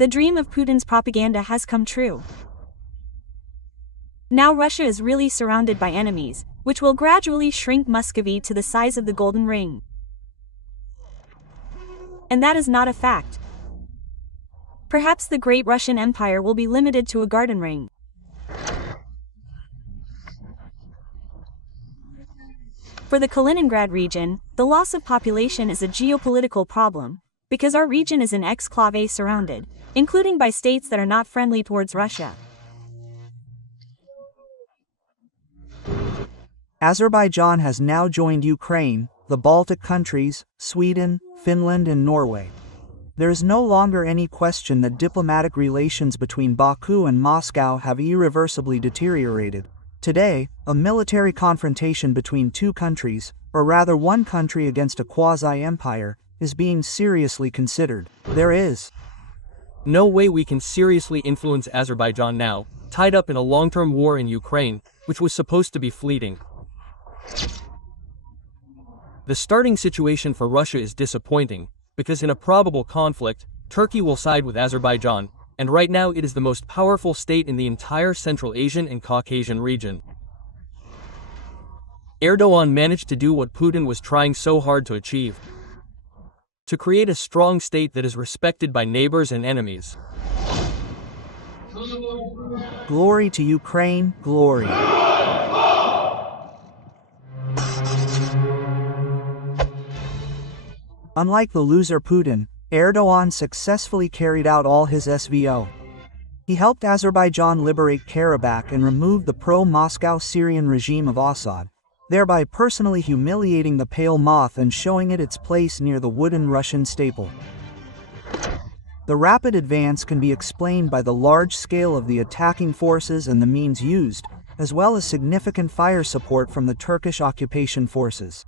The dream of Putin's propaganda has come true. Now Russia is really surrounded by enemies, which will gradually shrink Muscovy to the size of the Golden Ring. And that is not a fact. Perhaps the great Russian Empire will be limited to a garden ring. For the Kaliningrad region, the loss of population is a geopolitical problem, because our region is an exclave surrounded, including by states that are not friendly towards Russia. Azerbaijan has now joined Ukraine, the Baltic countries, Sweden, Finland and Norway. There is no longer any question that diplomatic relations between Baku and Moscow have irreversibly deteriorated. Today, a military confrontation between two countries, or rather one country against a quasi-empire, is being seriously considered. There is no way we can seriously influence Azerbaijan now, tied up in a long-term war in Ukraine, which was supposed to be fleeting. The starting situation for Russia is disappointing, because in a probable conflict, Turkey will side with Azerbaijan, and right now it is the most powerful state in the entire Central Asian and Caucasian region. Erdogan managed to do what Putin was trying so hard to achieve: to create a strong state that is respected by neighbors and enemies. Glory to Ukraine, glory. Unlike the loser Putin, Erdogan successfully carried out all his SVO. He helped Azerbaijan liberate Karabakh and remove the pro-Moscow Syrian regime of Assad, thereby personally humiliating the pale moth and showing it its place near the wooden Russian staple. The rapid advance can be explained by the large scale of the attacking forces and the means used, as well as significant fire support from the Turkish occupation forces.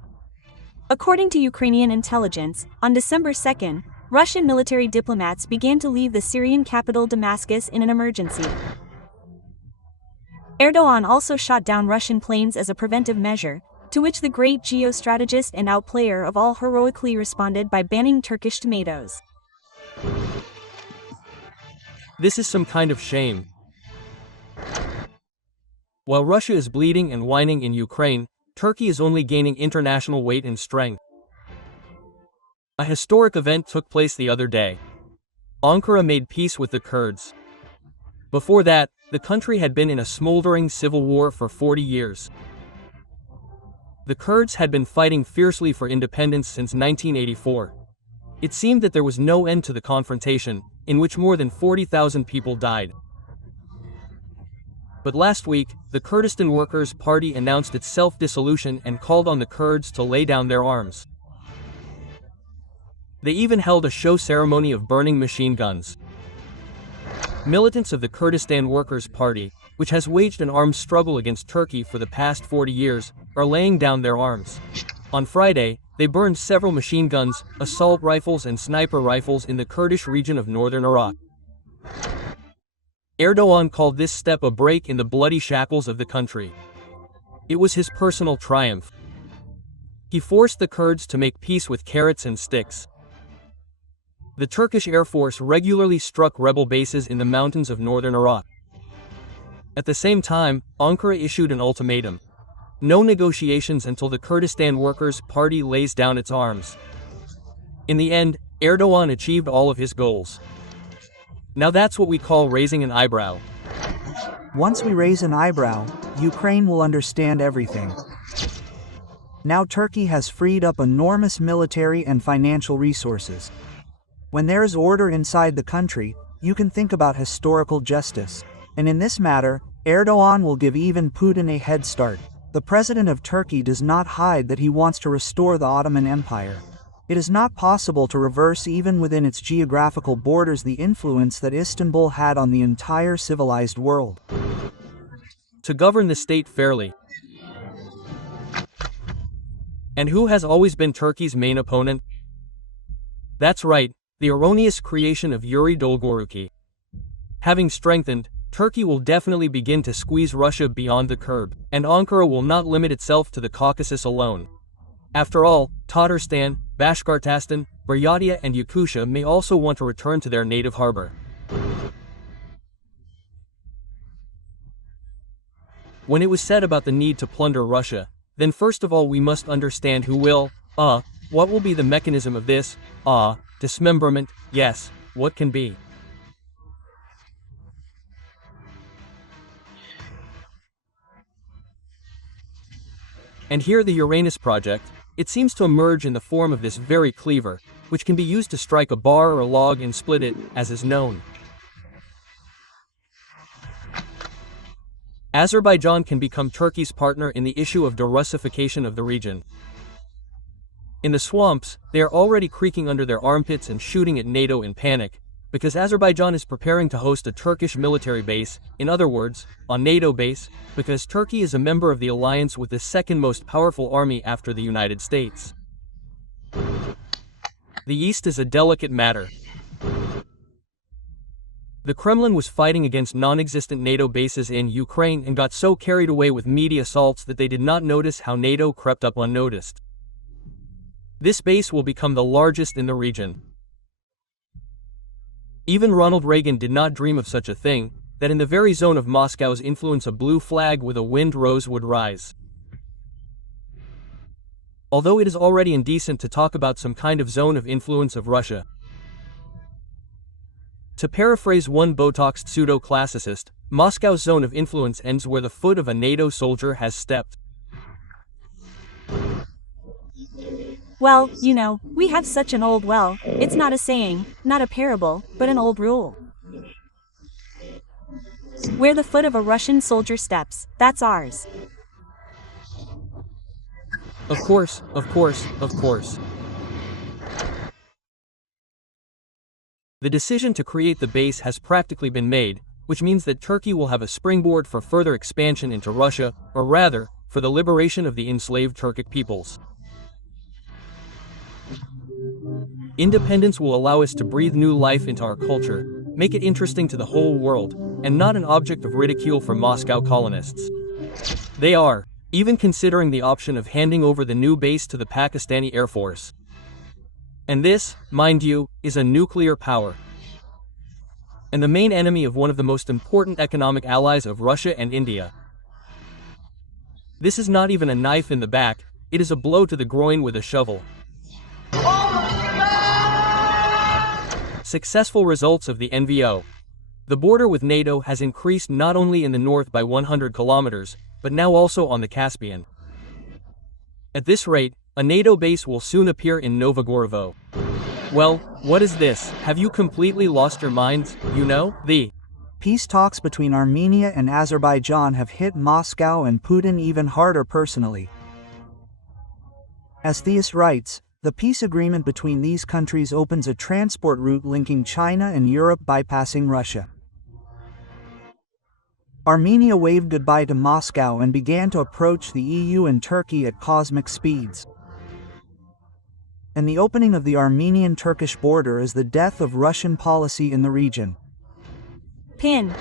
According to Ukrainian intelligence, on December 2nd, Russian military diplomats began to leave the Syrian capital Damascus in an emergency. Erdogan also shot down Russian planes as a preventive measure, to which the great geostrategist and outplayer of all heroically responded by banning Turkish tomatoes. This is some kind of shame. While Russia is bleeding and whining in Ukraine, Turkey is only gaining international weight and strength. A historic event took place the other day. Ankara made peace with the Kurds. Before that, the country had been in a smoldering civil war for 40 years. The Kurds had been fighting fiercely for independence since 1984. It seemed that there was no end to the confrontation, in which more than 40,000 people died. But last week, the Kurdistan Workers' Party announced its self-dissolution and called on the Kurds to lay down their arms. They even held a show ceremony of burning machine guns. Militants of the Kurdistan Workers' Party, which has waged an armed struggle against Turkey for the past 40 years, are laying down their arms. On Friday, they burned several machine guns, assault rifles and sniper rifles in the Kurdish region of northern Iraq. Erdogan called this step a break in the bloody shackles of the country. It was his personal triumph. He forced the Kurds to make peace with carrots and sticks. The Turkish Air Force regularly struck rebel bases in the mountains of northern Iraq. At the same time, Ankara issued an ultimatum: no negotiations until the Kurdistan Workers' Party lays down its arms. In the end, Erdogan achieved all of his goals. Now that's what we call raising an eyebrow. Once we raise an eyebrow, Ukraine will understand everything. Now Turkey has freed up enormous military and financial resources. When there is order inside the country, you can think about historical justice. And in this matter, Erdogan will give even Putin a head start. The president of Turkey does not hide that he wants to restore the Ottoman Empire. It is not possible to reverse even within its geographical borders the influence that Istanbul had on the entire civilized world. To govern the state fairly. And who has always been Turkey's main opponent? That's right, the erroneous creation of Yuri Dolgoruki. Having strengthened, Turkey will definitely begin to squeeze Russia beyond the curb, and Ankara will not limit itself to the Caucasus alone. After all, Tatarstan, Bashkortostan, Buryatia and Yakutia may also want to return to their native harbor. When it was said about the need to plunder Russia, then first of all we must understand who will, what will be the mechanism of this, dismemberment, yes, what can be. And here the Uranus project, it seems to emerge in the form of this very cleaver, which can be used to strike a bar or a log and split it, as is known. Azerbaijan can become Turkey's partner in the issue of de-Russification of the region. In the swamps, they are already creaking under their armpits and shooting at NATO in panic, because Azerbaijan is preparing to host a Turkish military base, in other words, a NATO base, because Turkey is a member of the alliance with the second most powerful army after the United States. The East is a delicate matter. The Kremlin was fighting against non-existent NATO bases in Ukraine and got so carried away with media assaults that they did not notice how NATO crept up unnoticed. This base will become the largest in the region. Even Ronald Reagan did not dream of such a thing, that in the very zone of Moscow's influence a blue flag with a wind rose would rise. Although it is already indecent to talk about some kind of zone of influence of Russia. To paraphrase one Botoxed pseudo-classicist, Moscow's zone of influence ends where the foot of a NATO soldier has stepped. Well, you know, we have such an old it's not a saying, not a parable, but an old rule. Where the foot of a Russian soldier steps, that's ours. Of course, of course, of course. The decision to create the base has practically been made, which means that Turkey will have a springboard for further expansion into Russia, or rather, for the liberation of the enslaved Turkic peoples. Independence will allow us to breathe new life into our culture, make it interesting to the whole world, and not an object of ridicule for Moscow colonists. They are, even considering the option of handing over the new base to the Pakistani Air Force. And this, mind you, is a nuclear power. And the main enemy of one of the most important economic allies of Russia and India. This is not even a knife in the back, it is a blow to the groin with a shovel. Successful results of the NVO. The border with NATO has increased not only in the north by 100 kilometers, but now also on the Caspian. At this rate, a NATO base will soon appear in Novogorovo. Well, what is this? Have you completely lost your minds? You know, the Peace talks between Armenia and Azerbaijan have hit Moscow and Putin even harder personally. As Theus writes, the peace agreement between these countries opens a transport route linking China and Europe bypassing Russia. Armenia waved goodbye to Moscow and began to approach the EU and Turkey at cosmic speeds. And the opening of the Armenian-Turkish border is the death of Russian policy in the region. Pin.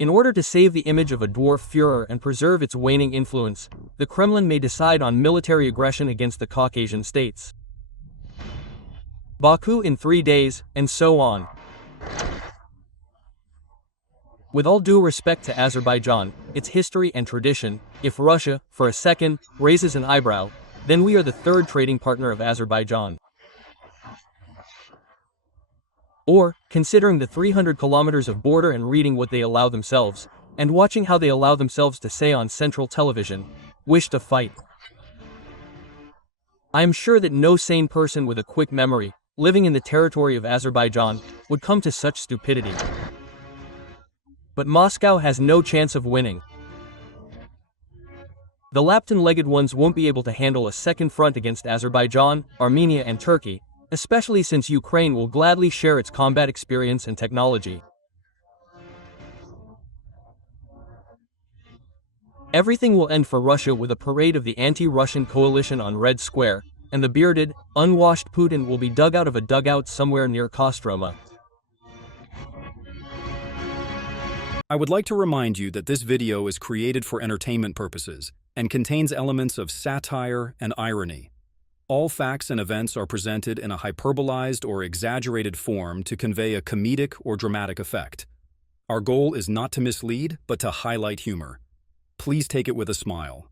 In order to save the image of a dwarf Führer and preserve its waning influence, the Kremlin may decide on military aggression against the Caucasian states. Baku in 3 days, and so on. With all due respect to Azerbaijan, its history and tradition, if Russia, for a second, raises an eyebrow, then we are the third trading partner of Azerbaijan. Or, considering the 300 kilometers of border and reading what they allow themselves, and watching how they allow themselves to say on central television, wish to fight. I am sure that no sane person with a quick memory, living in the territory of Azerbaijan, would come to such stupidity. But Moscow has no chance of winning. The Lapton-legged ones won't be able to handle a second front against Azerbaijan, Armenia and Turkey, especially since Ukraine will gladly share its combat experience and technology. Everything will end for Russia with a parade of the anti-Russian coalition on Red Square, and the bearded, unwashed Putin will be dug out of a dugout somewhere near Kostroma. I would like to remind you that this video is created for entertainment purposes and contains elements of satire and irony. All facts and events are presented in a hyperbolized or exaggerated form to convey a comedic or dramatic effect. Our goal is not to mislead, but to highlight humor. Please take it with a smile.